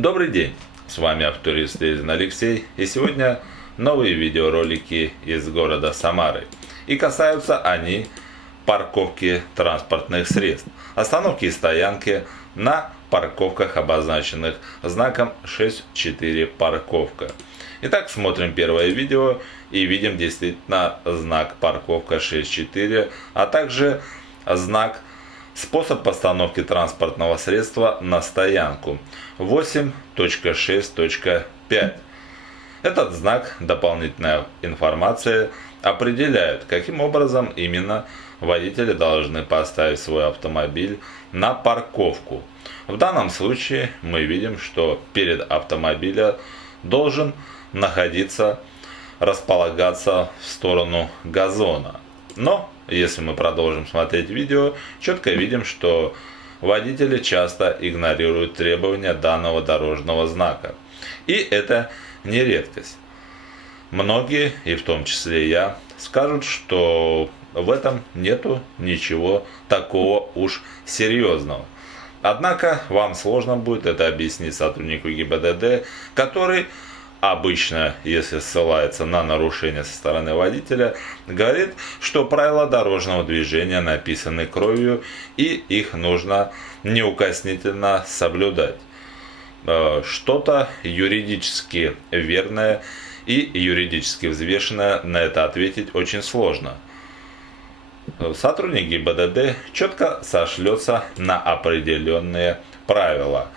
Добрый день, с вами автоюрист Алексей, и сегодня новые видеоролики из города Самары. И касаются они парковки транспортных средств, остановки и стоянки на парковках, обозначенных знаком 6.4 парковка. Итак, смотрим первое видео и видим действительно знак парковка 6.4, а также знак способ постановки транспортного средства на стоянку 8.6.5. Этот знак, дополнительная информация, определяет, каким образом именно водители должны поставить свой автомобиль на парковку. В данном случае мы видим, что перед автомобилем должен располагаться в сторону газона. Но если мы продолжим смотреть видео, четко видим, что водители часто игнорируют требования данного дорожного знака. И это не редкость. Многие, и в том числе я, скажут, что в этом нету ничего такого уж серьезного. Однако вам сложно будет это объяснить сотруднику ГИБДД, который обычно, если ссылается на нарушение со стороны водителя, говорит, что правила дорожного движения написаны кровью и их нужно неукоснительно соблюдать. Что-то юридически верное и юридически взвешенное на это ответить очень сложно. Сотрудник ГИБДД четко сошлется на определенные правила,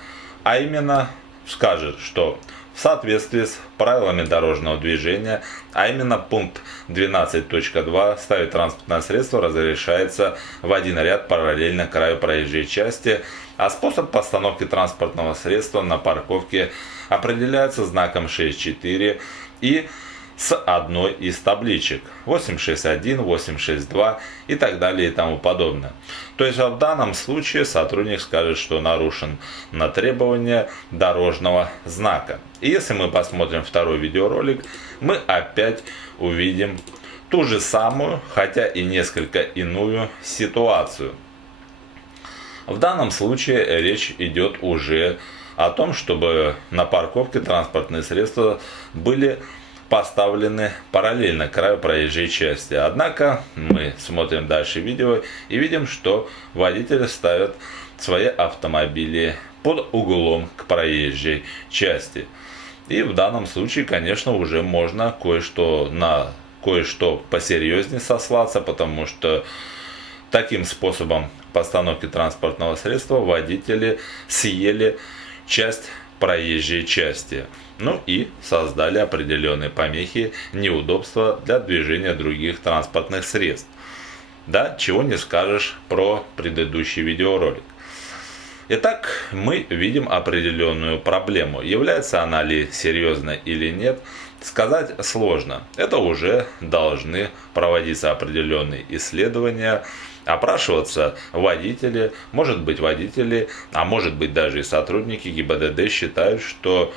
а именно скажет, что в соответствии с правилами дорожного движения, а именно пункт 12.2, ставить транспортное средство разрешается в один ряд параллельно краю проезжей части, а способ постановки транспортного средства на парковке определяется знаком 6.4 и с одной из табличек 861, 862 и так далее и тому подобное. То есть в данном случае сотрудник скажет, что нарушен на требования дорожного знака. И если мы посмотрим второй видеоролик, мы опять увидим ту же самую, хотя и несколько иную ситуацию. В данном случае речь идет уже о том, чтобы на парковке транспортные средства были поставлены параллельно краю проезжей части. Однако мы смотрим дальше видео и видим, что водители ставят свои автомобили под углом к проезжей части. И в данном случае, конечно, уже можно на кое-что посерьезнее сослаться, потому что таким способом постановки транспортного средства водители съели часть проезжей части. Ну и создали определенные помехи, неудобства для движения других транспортных средств. Да, чего не скажешь про предыдущий видеоролик. Итак, мы видим определенную проблему. Является она ли серьезной или нет, сказать сложно. Это уже должны проводиться определенные исследования, опрашиваться водители, может быть водители, а может быть даже и сотрудники ГИБДД считают, что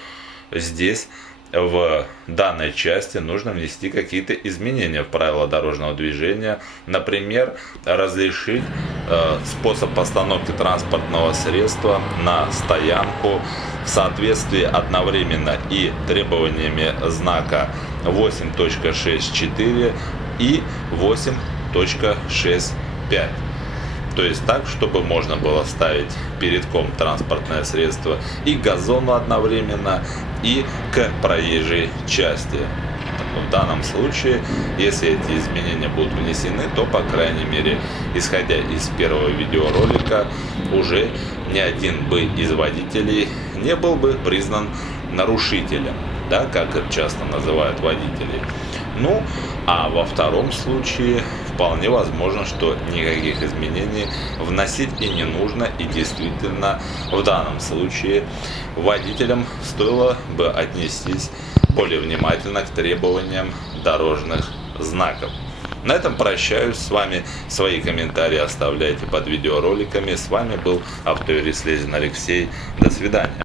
здесь в данной части нужно внести какие-то изменения в правила дорожного движения, например, разрешить способ постановки транспортного средства на стоянку в соответствии одновременно и требованиями знака 8.6.4 и 8.6.5. То есть так, чтобы можно было ставить передком транспортное средство и к газону одновременно, и к проезжей части. В данном случае, если эти изменения будут внесены, то, по крайней мере, исходя из первого видеоролика, уже ни один бы из водителей не был бы признан нарушителем, да, как это часто называют водителей. Ну, а во втором случае вполне возможно, что никаких изменений вносить и не нужно, и действительно в данном случае водителям стоило бы отнестись более внимательно к требованиям дорожных знаков. На этом прощаюсь с вами. Свои комментарии оставляйте под видеороликами. С вами был автоюрист Алексей. До свидания.